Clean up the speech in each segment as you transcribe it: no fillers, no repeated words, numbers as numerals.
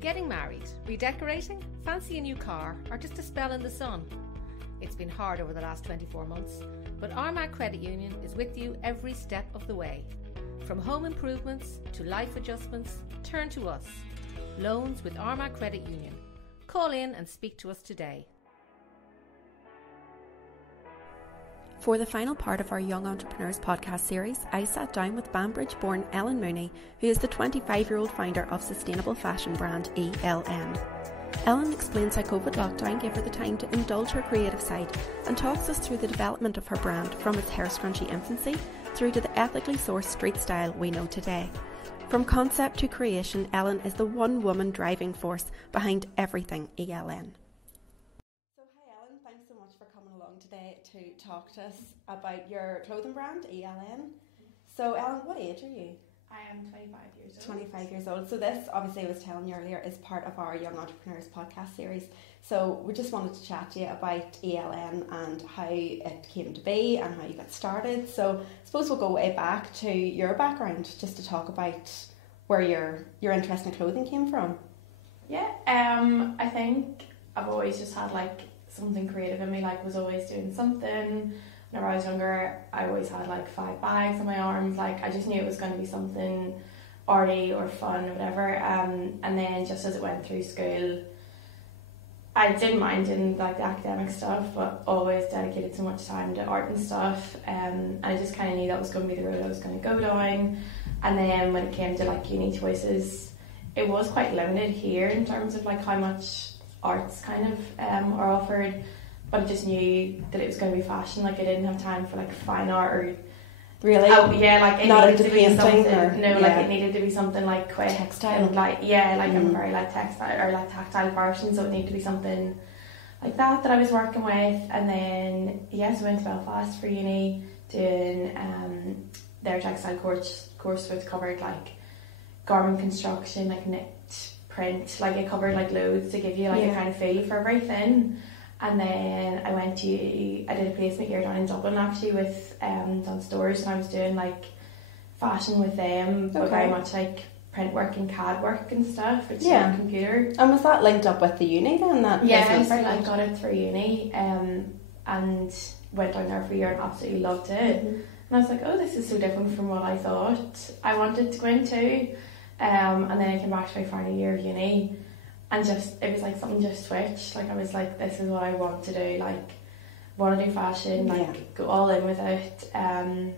Getting married, redecorating, fancy a new car, or just a spell in the sun? It's been hard over the last 24 months, but Armagh Credit Union is with you every step of the way. From home improvements to life adjustments, turn to us. Loans with Armagh Credit Union. Call in and speak to us today. For the final part of our Young Entrepreneurs podcast series, I sat down with Banbridge-born Ellen Mooney, who is the 25-year-old founder of sustainable fashion brand ELM. Ellen explains how COVID lockdown gave her the time to indulge her creative side and talks us through the development of her brand from its hair scrunchie infancy through to the ethically sourced street style we know today. From concept to creation, Ellen is the one-woman driving force behind everything ELM. Today to talk to us about your clothing brand, ELM. So Ellen, what age are you? I am 25 years old. 25 years old. So this, obviously I was telling you earlier, is part of our Young Entrepreneurs podcast series. So we just wanted to chat to you about ELM and how it came to be and how you got started. So I suppose we'll go way back to your background just to talk about where your interest in clothing came from. Yeah, I think I've always just had something creative in me, was always doing something. Whenever I was younger, I always had 5 bags on my arms. I just knew it was going to be something arty or fun or whatever. And then just as it went through school, I didn't mind doing the academic stuff, but always dedicated so much time to art and stuff. And I just kind of knew that was going to be the road I was going to go down. And then when it came to uni choices, it was quite limited here in terms of how much arts kind of are offered, but I just knew that it was going to be fashion. I didn't have time for fine art or really it not needed to be something it needed to be something quick textile and I'm a very textile or tactile person, so it needed to be something like that I was working with. And then so I went to Belfast for uni doing their textile course which covered garment construction, knit, print, it covered loads to give you a kind of feel for everything. And then I did a placement year down in Dublin actually with Dunn Stores, and I was doing fashion with them, but very much print work and CAD work and stuff, which is on computer. And was that linked up with the uni then? I got it through uni and went down there for a year and absolutely loved it. And I was oh, this is so different from what I thought I wanted to go into. And then I came back to my final year of uni, and it was something just switched. I was this is what I want to do. Want to do fashion, go all in with it. And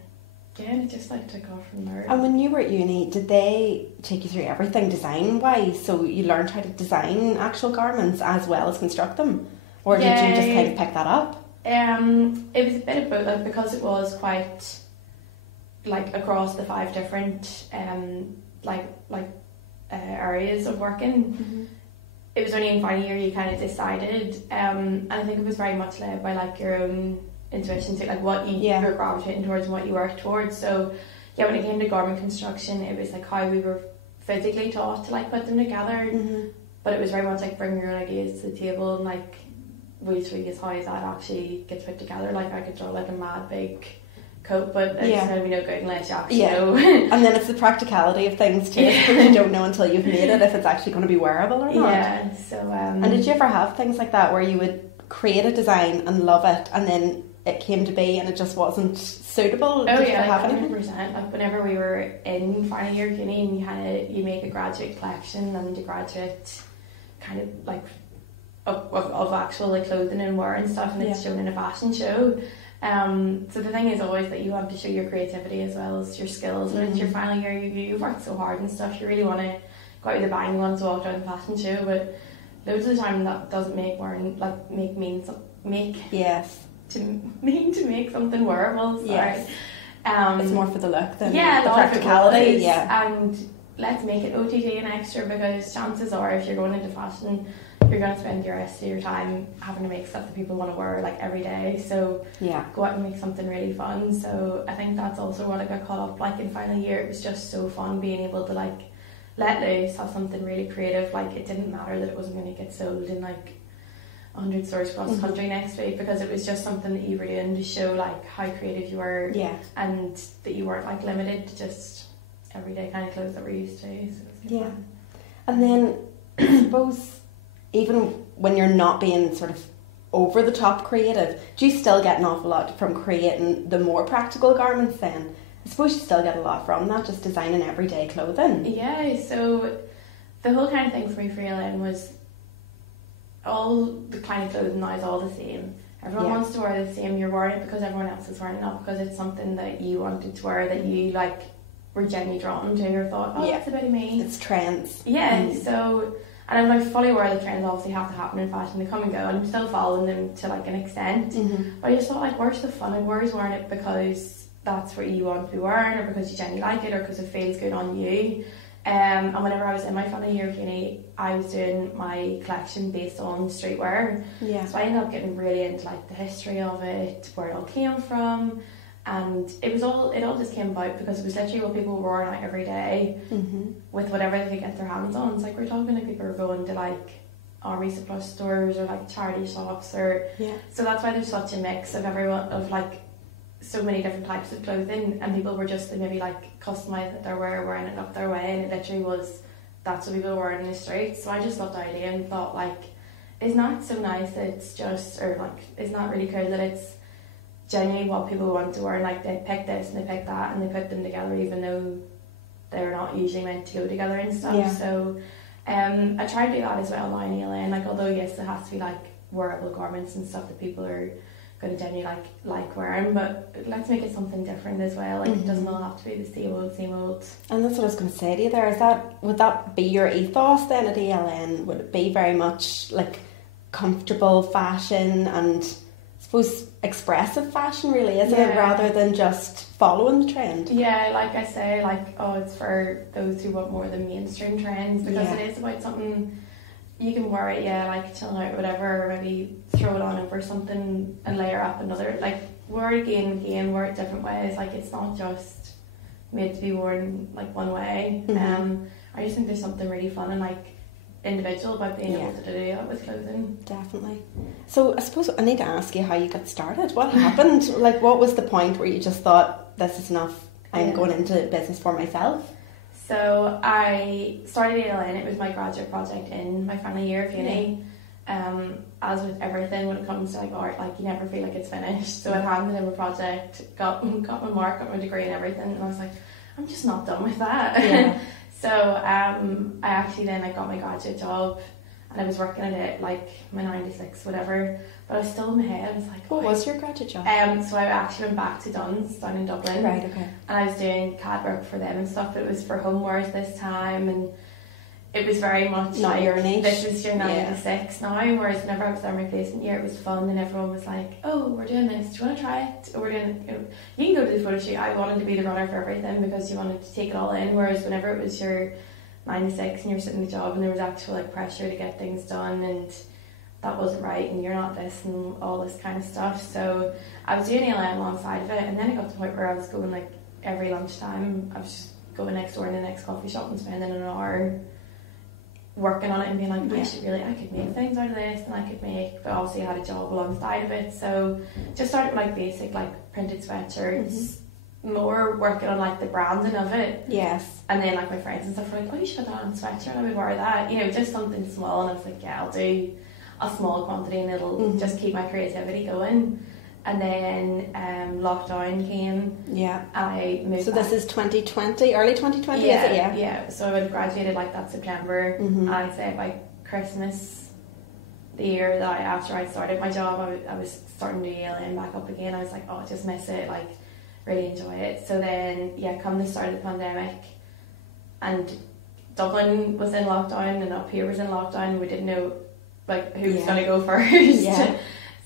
it just took off from there. And when you were at uni, did they take you through everything design wise? So you learned how to design actual garments as well as construct them, or did you just kind of pick that up? It was a bit of both, because it was quite across the 5 different areas of working. It was only in final year you kind of decided, and I think it was very much led by your own intuition, to what you were gravitating towards and what you worked towards. So when it came to garment construction, it was how we were physically taught to put them together, but it was very much bring your own ideas to the table and we'll show you how that actually gets put together. I could draw a mad big coat, but it's going to be no good unless you actually know. And then it's the practicality of things too, because you don't know until you've made it if it's actually going to be wearable or not. So and did you ever have things like that where you would create a design and love it, and then it came to be and it just wasn't suitable? Did you have 100%. Whenever we were in final year of uni and you make a graduate collection and you graduate kind of of actual clothing and wear and stuff, and it's shown in a fashion show. So the thing is always that you have to show your creativity as well as your skills. When it's your final year, you've worked so hard and stuff, you really want to go out with a bang, you want to walk down the fashion show, but loads of the time that doesn't make to make something wearable. It's more for the look than the practicality. And let's make it OTT and extra, because chances are if you're going into fashion, you're going to spend the rest of your time having to make stuff that people want to wear every day. So go out and make something really fun. So I think that's also what I got caught up in final year. It was just so fun being able to let loose, have something really creative. It didn't matter that it wasn't going to get sold in 100 stores across the country next week, because it was just something that you were doing to show how creative you were, and that you weren't limited to just everyday kind of clothes that we're used to. So it was good fun. And then I suppose even when you're not being sort of over the top creative, do you still get an awful lot from creating the more practical garments then? I suppose you still get a lot from that, just designing everyday clothing. Yeah, so the whole kind of thing for me for Ellen was all the kind of clothing now is all the same. Everyone wants to wear the same. You're wearing it because everyone else is wearing it, not because it's something that you wanted to wear, that you like were genuinely drawn to or thought, oh, that's a bit of me. It's trends. Yeah, so, and I'm like fully aware the trends obviously have to happen in fashion, they come and go, and I'm still following them to like an extent. But I just thought, like, where's the fun? Like, where's wearing it because that's what you want to be wearing, or because you genuinely like it, or because it feels good on you. And whenever I was in my final year of uni, I was doing my collection based on streetwear. Yeah. So I ended up getting really into like the history of it, where it all came from, and it all just came about because it was literally what people were wearing out every day with whatever they could get their hands on. It's like we're talking like people are going to like army surplus stores or like charity shops, or so that's why there's such a mix of everyone, of like so many different types of clothing, and people were just maybe like customizing their wear, wearing it up their way, and it literally was, that's what people were wearing in the streets. So I just loved the idea and thought, like, it's not so nice that it's just, or like, it's not really cool that it's genuinely what people want to wear, and like they pick this and they pick that and they put them together even though they're not usually meant to go together and stuff. So I try to do that as well now in ELN, like, although yes, it has to be like wearable garments and stuff that people are going to genuinely like wearing, but let's make it something different as well. Like it doesn't all have to be the same old. And that's what I was going to say to you there. Would that be your ethos then at ELN? Would it be very much like comfortable fashion and I suppose expressive fashion, really, isn't it, rather than just following the trend? Yeah, like I say, like, it's for those who want more of the mainstream trends, because it is about something. You can wear it, like chilling out, whatever, or maybe throw it on over something and layer up another, like, wear it again, wear it different ways. Like, it's not just made to be worn, like, one way. I just think there's something really fun and, like, individual about being able to do that with clothing. Definitely. So, I suppose I need to ask you how you got started. What happened? Like, what was the point where you just thought, this is enough, I'm going into business for myself? So I started ALN, it was my graduate project in my final year of uni. As with everything when it comes to like art, like you never feel like it's finished. So I handed in my project, got my mark, got my degree and everything, and I was like, I'm just not done with that. So I actually then got my graduate job, and I was working at it like my 9 to 6, whatever. But I was still in my head. I was like, what was your graduate job? So I actually went back to Dunn's down in Dublin. Right, okay. And I was doing CAD work for them and stuff. It was for homewares this time, and it was very much not like, your niche. This is your 9 to 6 now. Whereas whenever I was there my placement year, it was fun, and everyone was like, oh, we're doing this, do you want to try it? Or we're doing, you can go to the photo shoot. I wanted to be the runner for everything because you wanted to take it all in. Whereas whenever it was your 9 to 6 and you're sitting in the job and there was actual like pressure to get things done, and that wasn't right, and you're not this and all this kind of stuff. So I was doing ALM alongside of it, and then it got to the point where I was going like every lunchtime. I was just going next door in the next coffee shop and spending an hour working on it and being like, I could make things out of this, and I could make, but obviously I had a job alongside of it. So just started with like basic like printed sweatshirts, more working on like the branding of it. Yes. And then like my friends and stuff were like, oh, you should have that on a sweatshirt, I would wear that, just something small. And I was like, I'll do a small quantity and it'll just keep my creativity going. And then lockdown came. Yeah. I moved So back. This is 2020, early 2020, is it? Yeah. So I would have graduated like that September. And I'd say by Christmas, the year that after I started my job, I was starting to do ELN back up again. I was like, I just miss it, like really enjoy it. So then, come the start of the pandemic, and Dublin was in lockdown and up here was in lockdown. We didn't know like who was going to go first.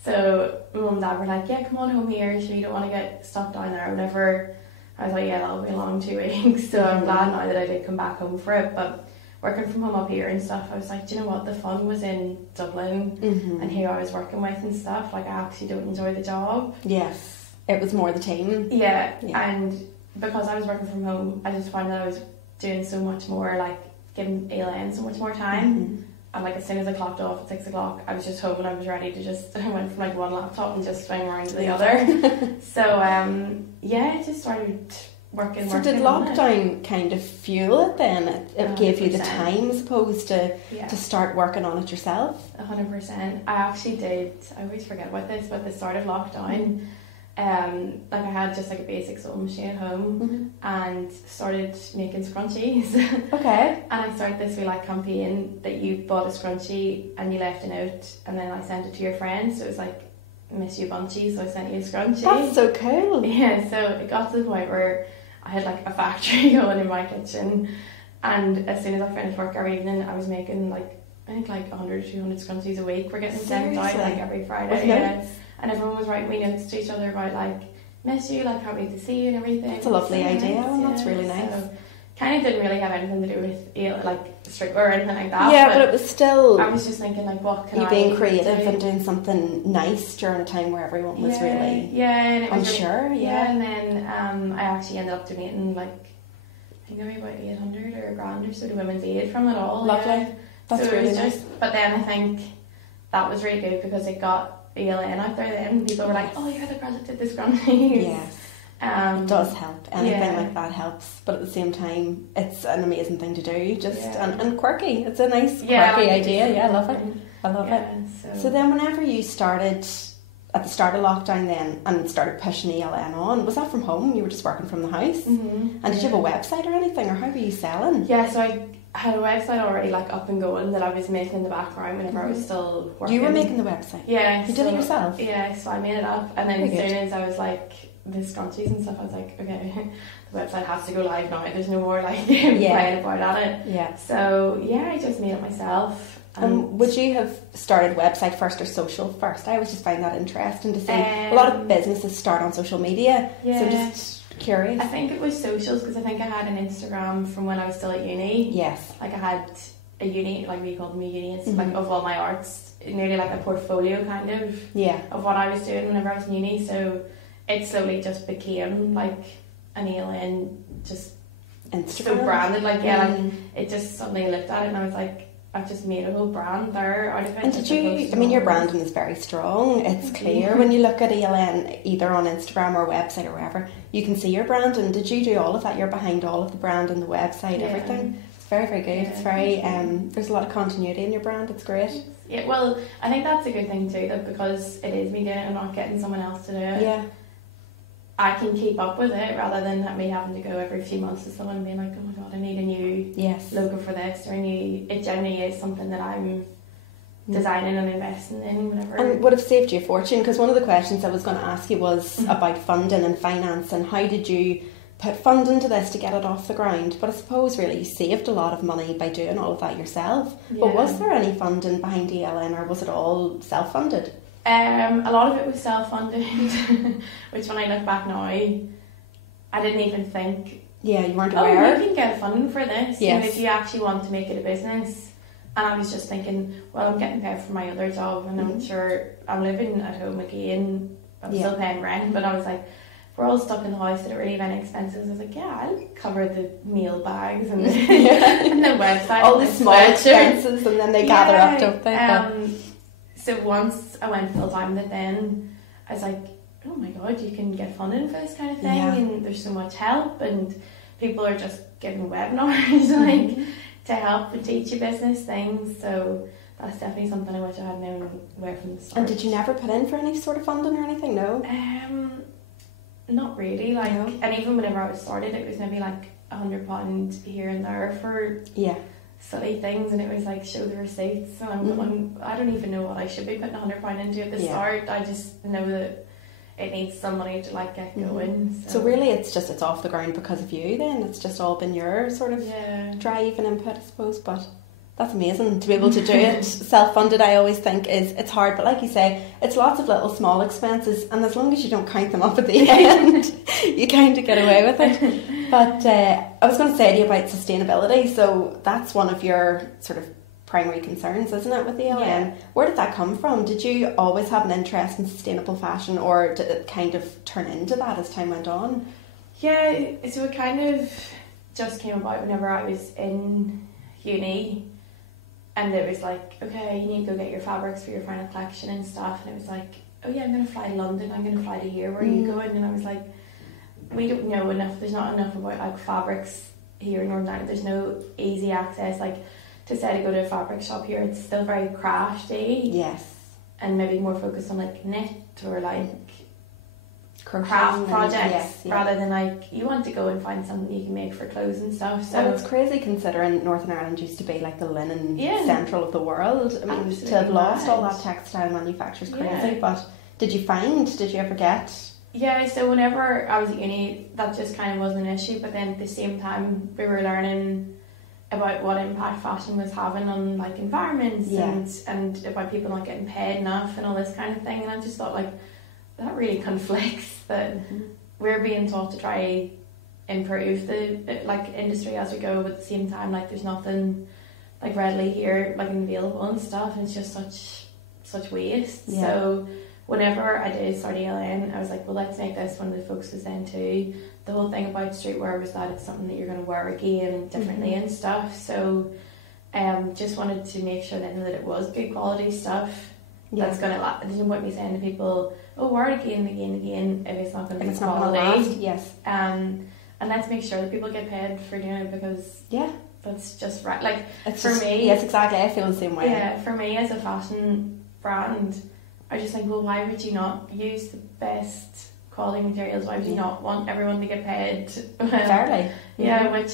So my mum and dad were like, come on home here, so you don't want to get stuck down there or whatever. I was like, that'll be a long 2 weeks. So I'm glad now that I did come back home for it. But working from home up here and stuff, I was like, do you know what, the fun was in Dublin and who I was working with and stuff. Like, I actually don't enjoy the job. Yes, it was more the team. And because I was working from home, I just found that I was doing so much more, like giving ALN so much more time. And like as soon as I clocked off at 6 o'clock, I was just home and I was ready to I went from like one laptop and just swing around to the other. So it just started working. So did lockdown kind of fuel it then? It gave you the 100%. time, I suppose, to start working on it yourself? 100%. I actually did, I always forget about this, but at the start of lockdown, like I had just like a basic sewing machine at home and started making scrunchies. Okay. And I started this wee like campaign that you bought a scrunchie and you left a note, and then I sent it to your friends. So it was like, miss you bunchy, so I sent you a scrunchie. That's so cool. Yeah, so it got to the point where I had like a factory going in my kitchen, and as soon as I finished work every evening, I was making like, I think like 100 or 200 scrunchies a week. We're getting sent out like every Friday. Yeah. And everyone was writing me notes to each other about like, miss you, like can't wait to see you and everything. It's a lovely idea, and that's really nice. So, kind of didn't really have anything to do with like streetwear or anything like that. Yeah, but it was still, I was just thinking like, what can I do? You being creative and doing something nice during a time where everyone was really and it was unsure. And then I actually ended up donating like, I think maybe about 800 or $1,000 or so to Women's Aid from it all. Lovely. That's so really it was nice. But then I think that was really good because it got ELN out there then. People were like, oh, you're the girl that did the scrunchies. Yes. It does help. Anything like that helps. But at the same time, it's an amazing thing to do. And quirky. It's a nice quirky idea. Yeah, I love it. I love it. So then whenever you started at the start of lockdown then and started pushing ELN on, was that from home? You were just working from the house? And did you have a website or anything, or how were you selling? Yeah, so I had a website already like up and going that I was making in the background whenever I was still working. You were making the website? Yeah. You did it yourself? Yeah, so I made it up, and then as soon as I was like the scrunchies and stuff, I was like, okay, the website has to go live now. There's no more like playing about at it. Yeah. So yeah, I just made it myself. Would you have started website first or social first? I always just find that interesting to see. A lot of businesses start on social media. Yeah. So just curious. I think it was socials because I think I had an Instagram from when I was still at uni. Yes. Like I had a uni, like we called them a uni, it's like of all my arts, nearly like a portfolio kind of of what I was doing whenever I was in uni. So it slowly just became like an ELN, just Instagram. So branded, like like it just suddenly looked at it and I was like, I've just made a whole brand there out of it. And did you, I mean, your branding is very strong. It's clear when you look at ELN, either on Instagram or website or wherever, you can see your brand. And did you do all of that? You're behind all of the brand and the website, everything. It's very, very good. It's very, there's a lot of continuity in your brand. It's great. Yeah, well, I think that's a good thing too, that because it is me doing it and not getting someone else to do it. Yeah. I can keep up with it rather than me having to go every few months to someone and being like, oh my god, I need a new logo for this, or a new. It generally is something that I'm designing and investing in, whatever. And would have saved you a fortune, because one of the questions I was going to ask you was about funding and finance, and how did you put fund into this to get it off the ground? But I suppose really you saved a lot of money by doing all of that yourself. But was there any funding behind ELN, or was it all self-funded? A lot of it was self-funded, which when I look back now, I didn't even think. Yeah, you weren't aware. Oh, you can get funding for this. Yes. If you actually want to make it a business. And I was just thinking, well, I'm getting paid for my other job, and I'm sure I'm living at home again. I'm still paying rent, but I was like, we're all stuck in the house. I don't really have any expenses. I was like, yeah, I'll cover the meal bags and the, and the website, all the small expenses, and then they gather up, don't they? So once I went full time with it, then I was like, oh my god, you can get funding for this kind of thing, and there's so much help, and people are just giving webinars like to help and teach you business things. So that's definitely something I wish I had known where from the start. And did you never put in for any sort of funding or anything? No. Not really. Like, and even whenever I was started, it was maybe like £100 here and there for silly things, and it was like show the receipts. So I don't even know what I should be putting £100 into at the start. I just know that it needs some money to like get going. So really, it's off the ground because of you. Then it's just all been your sort of drive and input, I suppose. But that's amazing to be able to do it self-funded. I always think it's hard, but like you say, it's lots of little small expenses, and as long as you don't count them up at the end, you kind of get away with it. But I was going to say to you about sustainability. So that's one of your sort of primary concerns, isn't it, with the ELN? Yeah. Where did that come from? Did you always have an interest in sustainable fashion, or did it kind of turn into that as time went on? Yeah, so it kind of just came about whenever I was in uni. And it was like, okay, you need to go get your fabrics for your final collection and stuff. And it was like, oh yeah, I'm going to fly to London, I'm going to fly to here, where are you going? And I was like, we don't know enough. There's not enough about like fabrics here in Northern Ireland. There's no easy access. Like to say to go to a fabric shop here, it's still very crafty. Yes. And maybe more focused on like knit or like Crochet craft projects, yes, yeah. rather than like you want to go and find something you can make for clothes and stuff. So well, it's crazy considering Northern Ireland used to be like the linen central of the world. I mean, absolutely to have lost all mad. that textile manufacture is crazy. Yeah. But did you ever get? Yeah, so whenever I was at uni, that just kind of wasn't an issue. But then at the same time, we were learning about what impact fashion was having on like environments and about people not getting paid enough and all this kind of thing. And I just thought like that really conflicts that we're being taught to try improve the like industry as we go, but at the same time like there's nothing like readily here like available and stuff, and it's just such waste. Yeah. So whenever I did start ELN, I was like, well, let's make this one of the focuses then too. The whole thing about streetwear was that it's something that you're going to wear again differently and stuff. So just wanted to make sure then that it was good quality stuff. Yeah. That's going to last. There's no point me saying to people, oh, wear it again and again and again if it's not going to be quality. Yes. And let's make sure that people get paid for doing it, because that's just right. Like it's for just, me, yes, exactly. I feel the same way. Yeah, for me as a fashion brand, I just think, well, why would you not use the best quality materials? Why would you not want everyone to get paid fairly? Yeah, which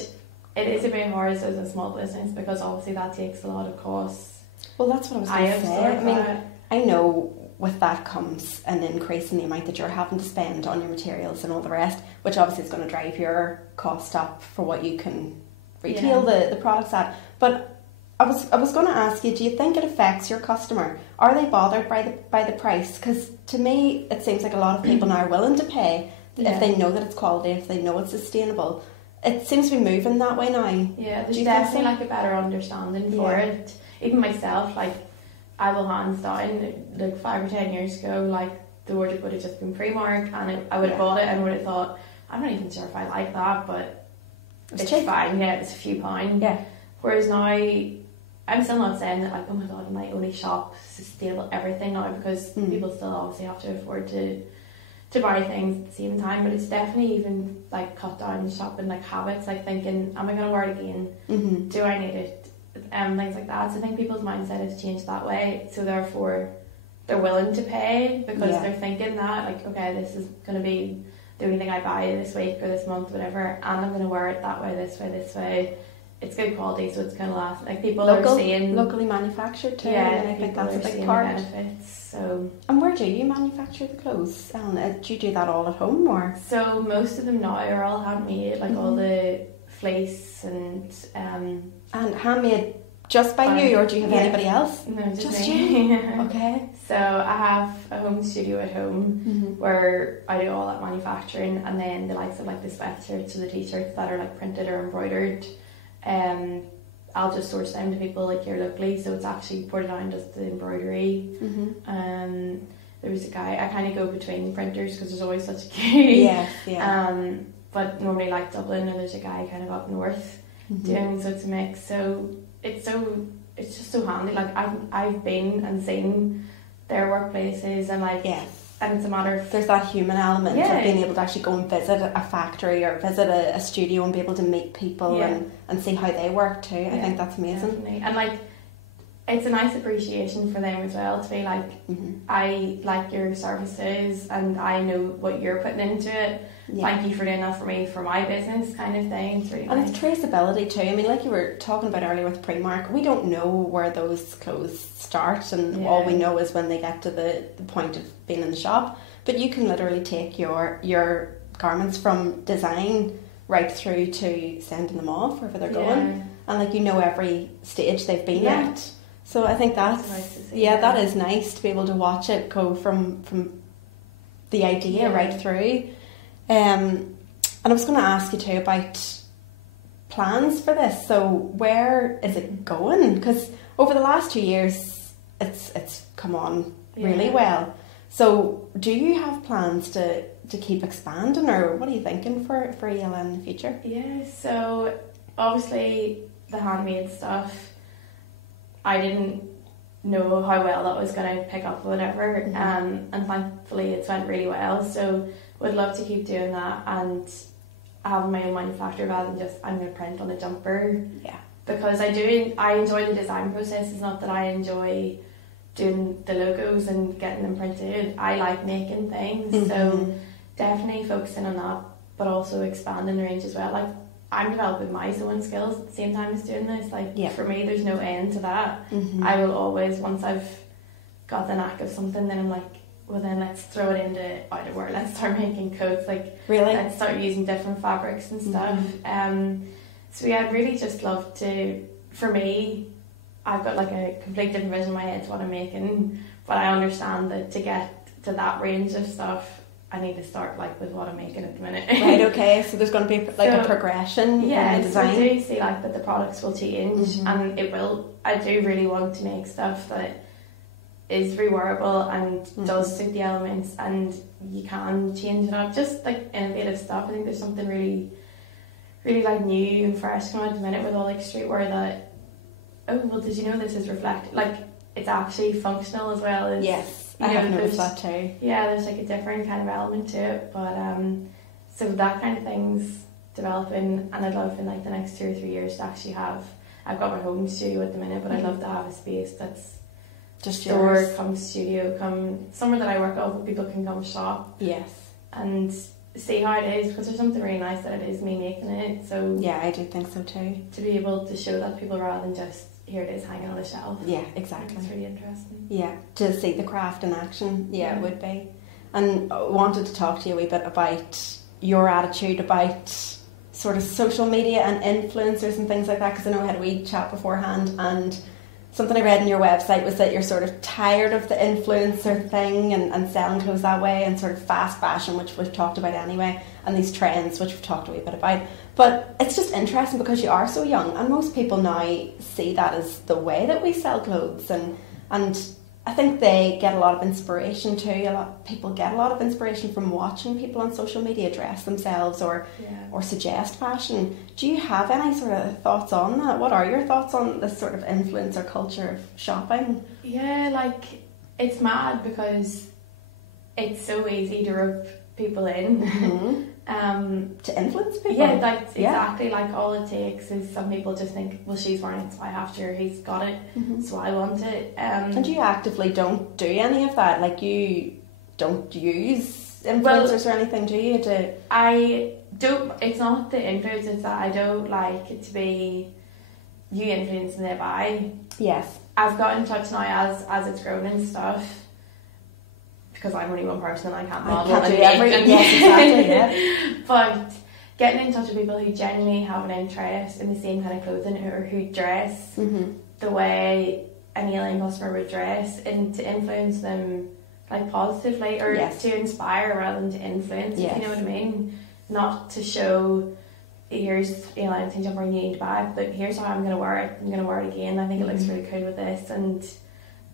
it is a bit hard as a small business, because obviously that takes a lot of costs. Well, that's what I was going to say. I mean, I know with that comes an increase in the amount that you're having to spend on your materials and all the rest, which obviously is going to drive your cost up for what you can retail the products at. But I was going to ask you, do you think it affects your customer? Are they bothered by the price? Because to me, it seems like a lot of people now are willing to pay if they know that it's quality, if they know it's sustainable. It seems to be moving that way now. Yeah, there's definitely like a better understanding for it. Even myself, like, I will hands down, like 5 or 10 years ago, like the wardrobe would have just been Primark, and I would have bought it and would have thought, I'm not even sure if I like that, but it's fine. Yeah, it's a few pounds. Yeah. Whereas now, I'm still not saying that like, oh my god, I might only shop sustainable everything now, because people still obviously have to afford to buy things at the same time. But it's definitely even like cut down shopping like habits, like thinking, am I going to wear it again? Do I need it? Things like that. So I think people's mindset has changed that way, so therefore they're willing to pay, because they're thinking that like, okay, this is going to be the only thing I buy this week or this month, whatever, and I'm going to wear it that way, this way. It's good quality, so it's going to last. Like people are seeing locally manufactured too. Yeah, and I think that's a big part. Benefits. So. And where do you manufacture the clothes? Do you do that all at home, or? So most of them now are all handmade, like all the fleece and handmade just by you, or do you have anybody else? No, just me. you. Okay. So I have a home studio at home where I do all that manufacturing, and then the likes of like the sweatshirts or the t-shirts that are like printed or embroidered, I'll just source them to people like here locally, so it's actually poured down just the embroidery. There was a guy, I kind of go between printers because there's always such a queue. But normally like Dublin, and there's a guy kind of up north doing, so it's a mix. So it's just so handy. Like I've been and seen their workplaces, and like and it's a matter of, there's that human element of being able to actually go and visit a factory or visit a studio and be able to meet people and see how they work too. I think that's amazing. Definitely. And like it's a nice appreciation for them as well, to be like, I like your services and I know what you're putting into it. Thank you for doing that for me, for my business, kind of thing. It's really nice. It's traceability too. I mean, like you were talking about earlier with Primark, we don't know where those clothes start, and all we know is when they get to the point of being in the shop. But you can literally take your garments from design right through to sending them off wherever they're going, and like you know every stage they've been at. So I think that's nice to see, that is nice to be able to watch it go from the idea right through. And I was going to ask you too about plans for this. So where is it going? Because over the last 2 years, it's come on really well. So do you have plans to keep expanding, or what are you thinking for ELN in the future? Yeah, so obviously the handmade stuff, I didn't know how well that was going to pick up or whatever, and thankfully it's went really well. So would love to keep doing that and having my own manufacturer rather than just I'm going to print on a jumper. Yeah. Because I enjoy the design process. It's not that I enjoy doing the logos and getting them printed. I like making things, so definitely focusing on that, but also expanding the range as well. Like, I'm developing my sewing skills at the same time as doing this. Like, for me, there's no end to that. I will always, once I've got the knack of something, then I'm like, well then let's throw it into outerwear. Let's start making coats. Like, really, let's start using different fabrics and stuff. So yeah, I'd really just love to. For me, I've got like a complete different vision in my head to what I'm making, but I understand that to get to that range of stuff, I need to start like with what I'm making at the minute. Right, okay, so there's going to be like a progression in the design. So I do see like that the products will change, and it will. I do really want to make stuff that is rewearable and does suit the elements, and you can change it up, just like innovative stuff. I think there's something really, really like new and fresh coming out at the minute with all like streetwear that, oh well, did you know this is reflected, like it's actually functional as well as, yes, I have noticed that too. Yeah, there's like a different kind of element to it, but so that kind of thing's developing, and I'd love in like the next 2 or 3 years to actually have, I've got my home studio at the minute, but I'd love to have a space that's just store, yours. come studio, come somewhere that I work off where people can come shop. Yes. And see how it is, because there's something really nice that it is me making it. So yeah, I do think so too. To be able to show that to people rather than just here it is hanging on a shelf. Yeah, exactly. It's really interesting. Yeah, to see the craft in action. Yeah, it would be. And I wanted to talk to you a wee bit about your attitude about sort of social media and influencers and things like that, because I know we had a wee chat beforehand, and something I read on your website was that you're sort of tired of the influencer thing and selling clothes that way, and sort of fast fashion, which we've talked about anyway, and these trends, which we've talked a wee bit about. But it's just interesting because you are so young, and most people now see that as the way that we sell clothes, and I think they get a lot of inspiration too. A lot of people get a lot of inspiration from watching people on social media dress themselves or suggest fashion. Do you have any sort of thoughts on that? What are your thoughts on this sort of influencer culture of shopping? Yeah, like it's mad because it's so easy to rope people in. To influence people. Yeah, that's exactly like all it takes is some people just think, well, she's wearing it, so I have to, or he's got it, so I want it. And you actively don't do any of that? Like, you don't use influencers or anything, do you? I don't, it's not the influence, it's that I don't like it to be you influencing their buy. Yes. I've got in touch now as it's grown and stuff, because I'm only one person and I can't model and yes, exactly, yeah. But getting in touch with people who genuinely have an interest in the same kind of clothing, or who dress the way an alien customer would dress, and to influence them like positively, or to inspire rather than to influence, if you know what I mean. Not to show, here's alien jumper you need to buy, but here's how I'm going to wear it. I'm going to wear it again. I think it looks really cool with this, and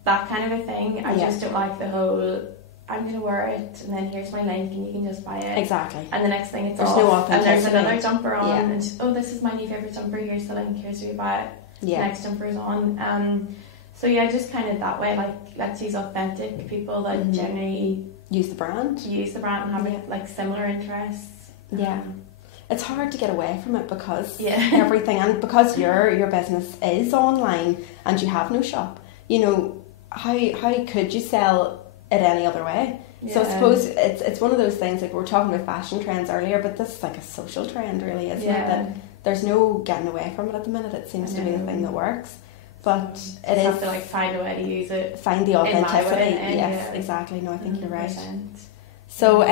that kind of a thing. I just don't like the whole, I'm going to wear it and then here's my link and you can just buy it. Exactly. And the next thing it's there's off, no authenticity. and there's another jumper on, and oh, this is my new favourite jumper, here's the link, here's where you buy it. The next jumper is on. So yeah, just kind of that way, like let's use authentic people that generally use the brand and have like similar interests. It's hard to get away from it because everything, and because your business is online and you have no shop, you know, how could you sell it any other way? So I suppose it's one of those things, like we were talking about fashion trends earlier, but this is like a social trend really, isn't it? That there's no getting away from it at the minute. It seems to be the thing that works. But it is, have to like find a way to use it. Find the authenticity. Yes, exactly. No, I think you're right. So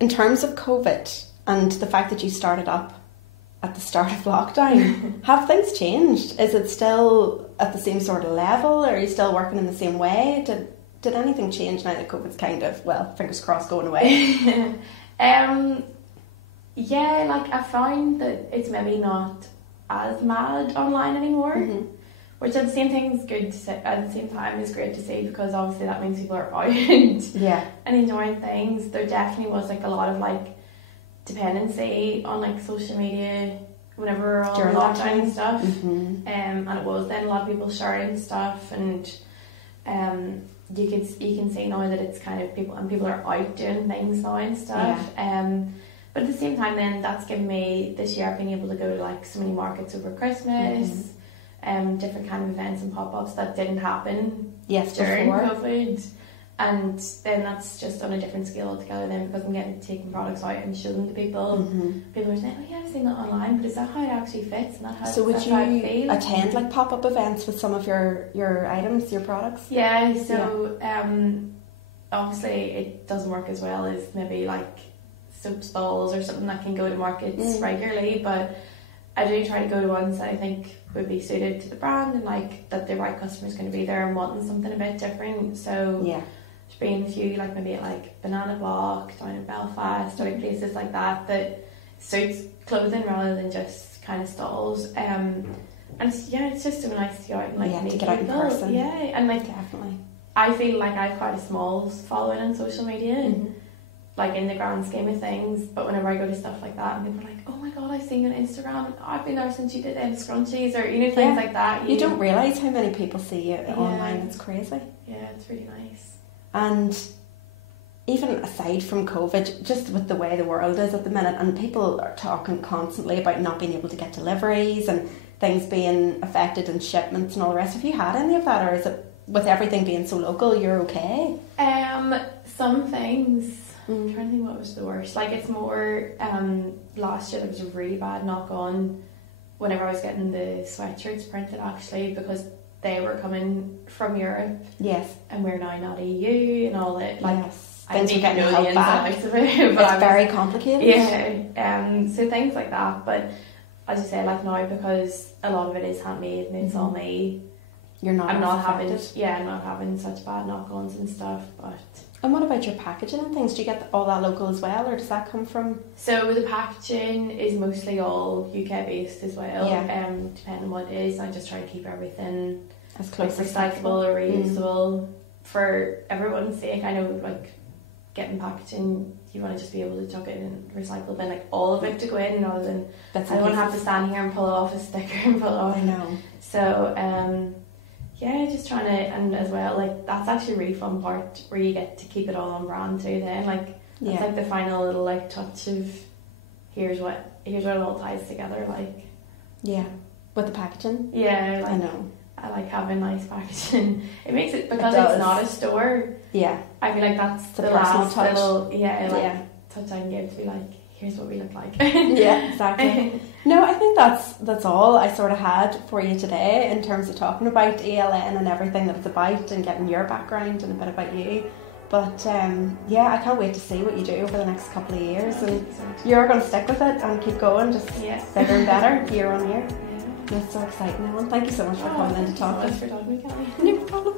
in terms of COVID and the fact that you started up at the start of lockdown, have things changed? Is it still at the same sort of level? Are you still working in the same way? Did anything change now that COVID's kind of, well, fingers crossed, going away? Yeah, like I find that it's maybe not as mad online anymore, which at the same time is good to say, at the same time is great to see, because obviously that means people are out and enjoying things. There definitely was like a lot of like dependency on like social media whenever we were all in lockdown and stuff, and it was then a lot of people sharing stuff, and you can see now that it's kind of people are out doing things now and stuff. But at the same time, then that's given me this year I've been able to go to like so many markets over Christmas, different kind of events and pop-ups that didn't happen during COVID. And then that's just on a different scale altogether then, because I'm taking products out and showing them to people. People are saying, oh yeah, I've seen that online, but is that how it actually fits? And that so would you attend like pop-up events with some of your items, your products? Yeah, so obviously it doesn't work as well as maybe like soap stalls or something that can go to markets regularly, but I do try to go to ones that I think would be suited to the brand and like that the right customer's going to be there and wanting something a bit different. So there's been a few like maybe at like Banana Block down in Belfast or places like that suits clothing rather than just kind of stalls. And it's just so nice to go out and like meet to get people. out in person. Yeah, and like definitely. I feel like I've quite a small following on social media. Like in the grand scheme of things, but whenever I go to stuff like that and people are like, oh my god, I've seen you on Instagram and I've been there since you did them scrunchies, or things like that. You don't realise how many people see you online. It's crazy. Yeah, it's really nice. And even aside from COVID, just with the way the world is at the minute, and people are talking constantly about not being able to get deliveries and things being affected in shipments and all the rest. Have you had any of that, or is it with everything being so local you're okay? Some things. I'm trying to think what was the worst. Like it's more last year there was a really bad knock on whenever I was getting the sweatshirts printed, actually, because they were coming from Europe. Yes. And we're now not EU and all that. Like I didn't even know the ins and outs of it. But it's very complicated. Yeah. So things like that. But as you say, like now, because a lot of it is handmade and it's all me, I'm not having such bad knock-ons and stuff. But and what about your packaging and things? Do you get all that local as well, or does that come from? So the packaging is mostly all UK based as well. Depending on what it is, I just try to keep everything as close as recyclable or reusable for everyone's sake. I know like getting packaging, you want to just be able to chuck it in recycle bin, like all of it to go in, rather than I don't want to have to stand here and pull off a sticker and pull it off. I know. So just trying to, and as well, like that's actually a really fun part where you get to keep it all on brand too. Then like it's like the final little like touch of here's what it all ties together. Like with the packaging. Yeah, like, I know. I like having nice packaging. It makes it because it's not a store. Yeah, I feel like that's the last touch. Little touch I can give to be like, here's what we look like. Yeah, exactly. No, I think that's all I sort of had for you today in terms of talking about ELN and everything that it's about and getting your background and a bit about you. But I can't wait to see what you do over the next couple of years, and you're going to stick with it and keep going, just bigger and better year on year. That's so exciting, Ellen. Thank you so much for coming in to talk. Thanks so much for talking to me, Kelly. No problem.